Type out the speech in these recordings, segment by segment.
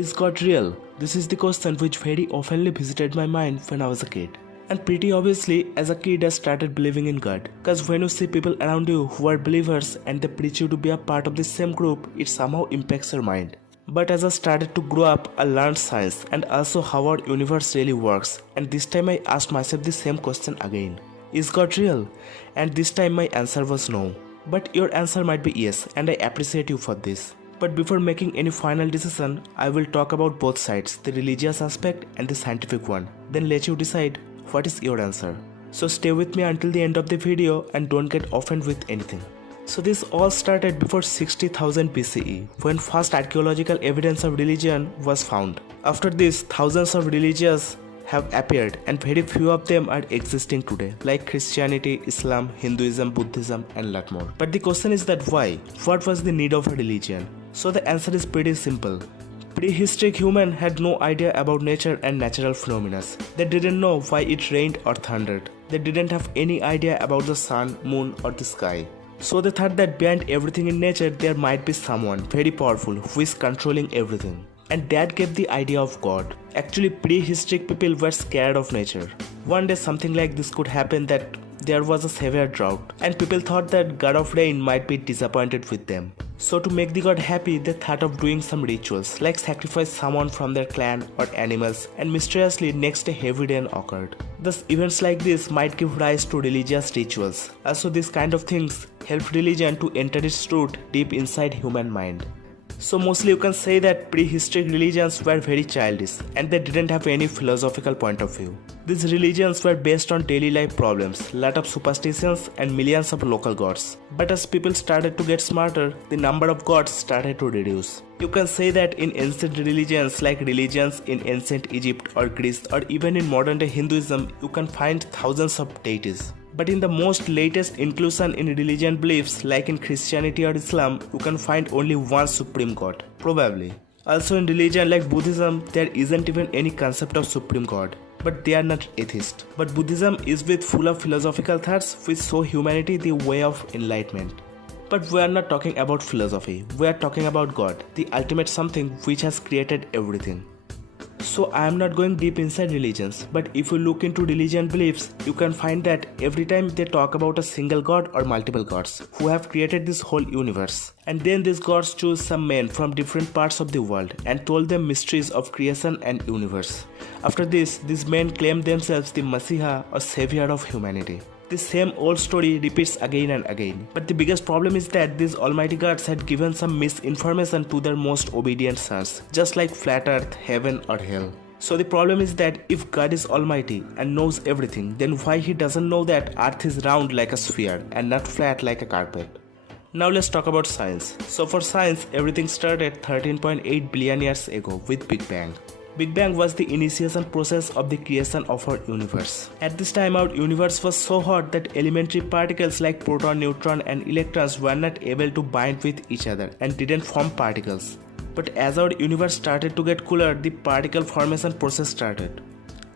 Is God real? This is the question which very oftenly visited my mind when I was a kid. And pretty obviously, as a kid I started believing in God. Cause when you see people around you who are believers and they preach you to be a part of the same group, it somehow impacts your mind. But as I started to grow up, I learned science and also how our universe really works. And this time I asked myself the same question again. Is God real? And this time my answer was no. But your answer might be yes, and I appreciate you for this. But before making any final decision, I will talk about both sides, the religious aspect and the scientific one. Then let you decide what is your answer. So stay with me until the end of the video and don't get offended with anything. So this all started before 60,000 BCE, when first archaeological evidence of religion was found. After this, thousands of religions have appeared and very few of them are existing today, like Christianity, Islam, Hinduism, Buddhism and lot more. But the question is that why? What was the need of a religion? So the answer is pretty simple. Prehistoric humans had no idea about nature and natural phenomena. They didn't know why it rained or thundered. They didn't have any idea about the sun, moon or the sky. So they thought that behind everything in nature there might be someone very powerful who is controlling everything. And that gave the idea of God. Actually, prehistoric people were scared of nature. One day something like this could happen, that there was a severe drought and people thought that God of rain might be disappointed with them. So to make the god happy, they thought of doing some rituals like sacrifice someone from their clan or animals, and mysteriously next day heavy rain occurred. Thus events like this might give rise to religious rituals. Also these kind of things help religion to enter its root deep inside human mind. So mostly you can say that prehistoric religions were very childish and they didn't have any philosophical point of view. These religions were based on daily life problems, lot of superstitions and millions of local gods. But as people started to get smarter, the number of gods started to reduce. You can say that in ancient religions like religions in ancient Egypt or Greece or even in modern day Hinduism, you can find thousands of deities. But in the most latest inclusion in religion beliefs like in Christianity or Islam, you can find only one supreme god, probably. Also in religion like Buddhism, there isn't even any concept of supreme god. But they are not atheists. But Buddhism is with full of philosophical thoughts which show humanity the way of enlightenment. But we are not talking about philosophy, we are talking about God, the ultimate something which has created everything. So I am not going deep inside religions, but if you look into religion beliefs, you can find that every time they talk about a single god or multiple gods who have created this whole universe. And then these gods choose some men from different parts of the world and told them mysteries of creation and universe. After this, these men claim themselves the Messiah or savior of humanity. The same old story repeats again and again. But the biggest problem is that these almighty gods had given some misinformation to their most obedient sons, just like flat earth, heaven or hell. So the problem is that if God is almighty and knows everything, then why he doesn't know that earth is round like a sphere and not flat like a carpet? Now let's talk about science. So for science, everything started 13.8 billion years ago with Big Bang. Big Bang was the initiation process of the creation of our universe. At this time our universe was so hot that elementary particles like proton, neutron and electrons were not able to bind with each other and didn't form particles. But as our universe started to get cooler, the particle formation process started.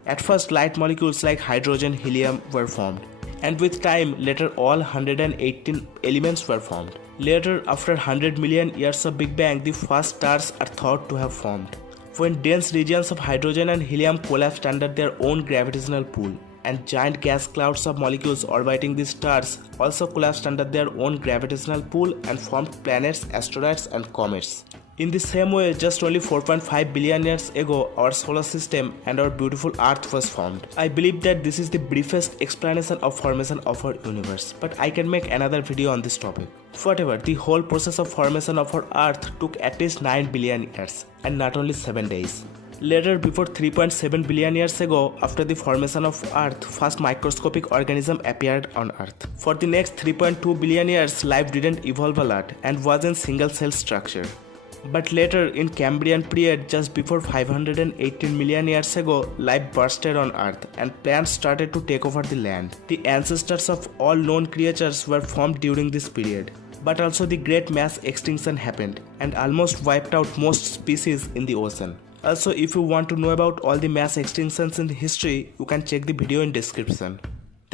At first light molecules like hydrogen, helium were formed. And with time, later all 118 elements were formed. Later, after 100 million years of Big Bang, the first stars are thought to have formed, when dense regions of hydrogen and helium collapsed under their own gravitational pull, and giant gas clouds of molecules orbiting these stars also collapsed under their own gravitational pull and formed planets, asteroids and comets. In the same way, just only 4.5 billion years ago, our solar system and our beautiful Earth was formed. I believe that this is the briefest explanation of formation of our universe, but I can make another video on this topic. Whatever, the whole process of formation of our Earth took at least 9 billion years, and not only 7 days. Later, before 3.7 billion years ago, after the formation of Earth, first microscopic organism appeared on Earth. For the next 3.2 billion years, life didn't evolve a lot and was in single cell structure. But later, in Cambrian period, just before 518 million years ago, life bursted on Earth and plants started to take over the land. The ancestors of all known creatures were formed during this period. But also the great mass extinction happened and almost wiped out most species in the ocean. Also, if you want to know about all the mass extinctions in history, you can check the video in description.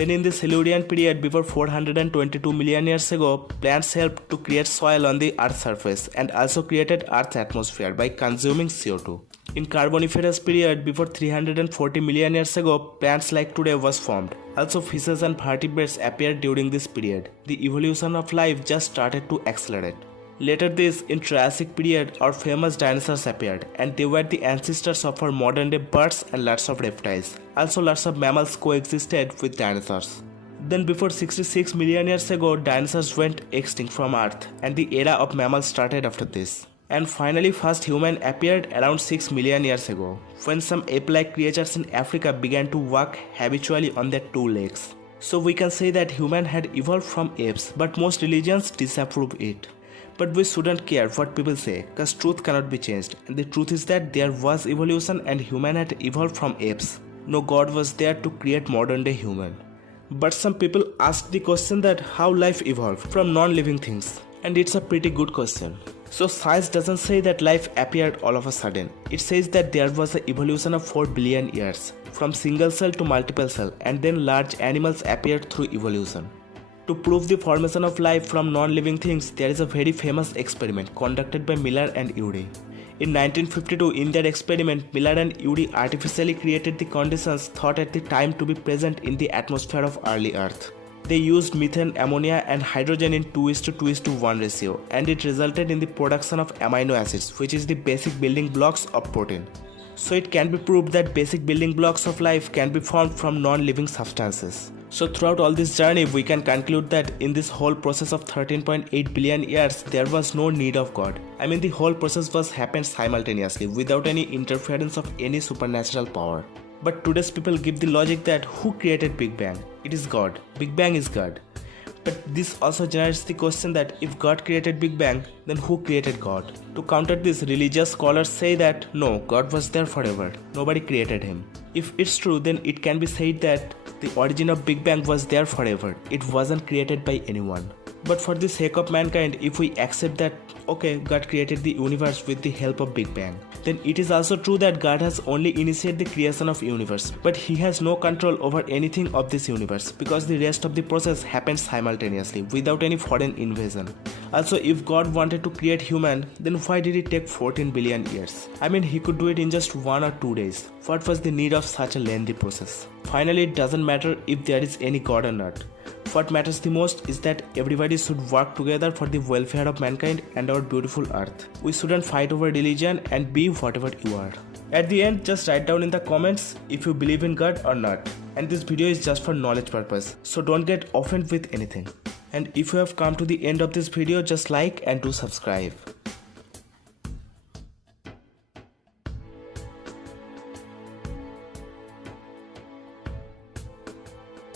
Then in the Silurian period before 422 million years ago, plants helped to create soil on the Earth's surface and also created Earth's atmosphere by consuming CO2. In Carboniferous period before 340 million years ago, plants like today was formed. Also fishes and vertebrates appeared during this period. The evolution of life just started to accelerate. Later this, in Triassic period, our famous dinosaurs appeared, and they were the ancestors of our modern day birds and lots of reptiles. Also lots of mammals coexisted with dinosaurs. Then before 66 million years ago, dinosaurs went extinct from Earth, and the era of mammals started after this. And finally first human appeared around 6 million years ago, when some ape-like creatures in Africa began to walk habitually on their two legs. So we can say that human had evolved from apes, but most religions disapprove it. But we shouldn't care what people say, cause truth cannot be changed, and the truth is that there was evolution and human had evolved from apes. No god was there to create modern day human. But some people ask the question that how life evolved from non-living things, and it's a pretty good question. So science doesn't say that life appeared all of a sudden. It says that there was an evolution of 4 billion years, from single cell to multiple cell, and then large animals appeared through evolution. To prove the formation of life from non-living things, there is a very famous experiment conducted by Miller and Urey. In 1952, in that experiment, Miller and Urey artificially created the conditions thought at the time to be present in the atmosphere of early Earth. They used methane, ammonia and hydrogen in 2:1 ratio, and it resulted in the production of amino acids, which is the basic building blocks of protein. So it can be proved that basic building blocks of life can be formed from non-living substances. So throughout all this journey, we can conclude that in this whole process of 13.8 billion years, there was no need of God. I mean, the whole process was happened simultaneously without any interference of any supernatural power. But today's people give the logic that who created Big Bang? It is God. Big Bang is God. But this also generates the question that if God created Big Bang, then who created God? To counter this, religious scholars say that no, God was there forever. Nobody created him. If it's true, then it can be said that the origin of Big Bang was there forever. It wasn't created by anyone. But for the sake of mankind, if we accept that okay, God created the universe with the help of Big Bang, then it is also true that God has only initiated the creation of universe, but he has no control over anything of this universe because the rest of the process happens simultaneously without any foreign invasion. Also, if God wanted to create human, then why did it take 14 billion years? I mean, he could do it in just 1 or 2 days. What was the need of such a lengthy process? Finally, it doesn't matter if there is any God or not. What matters the most is that everybody should work together for the welfare of mankind and our beautiful earth. We shouldn't fight over religion and be whatever you are. At the end, just write down in the comments if you believe in God or not. And this video is just for knowledge purpose, so don't get offended with anything. And if you have come to the end of this video, just like and do subscribe.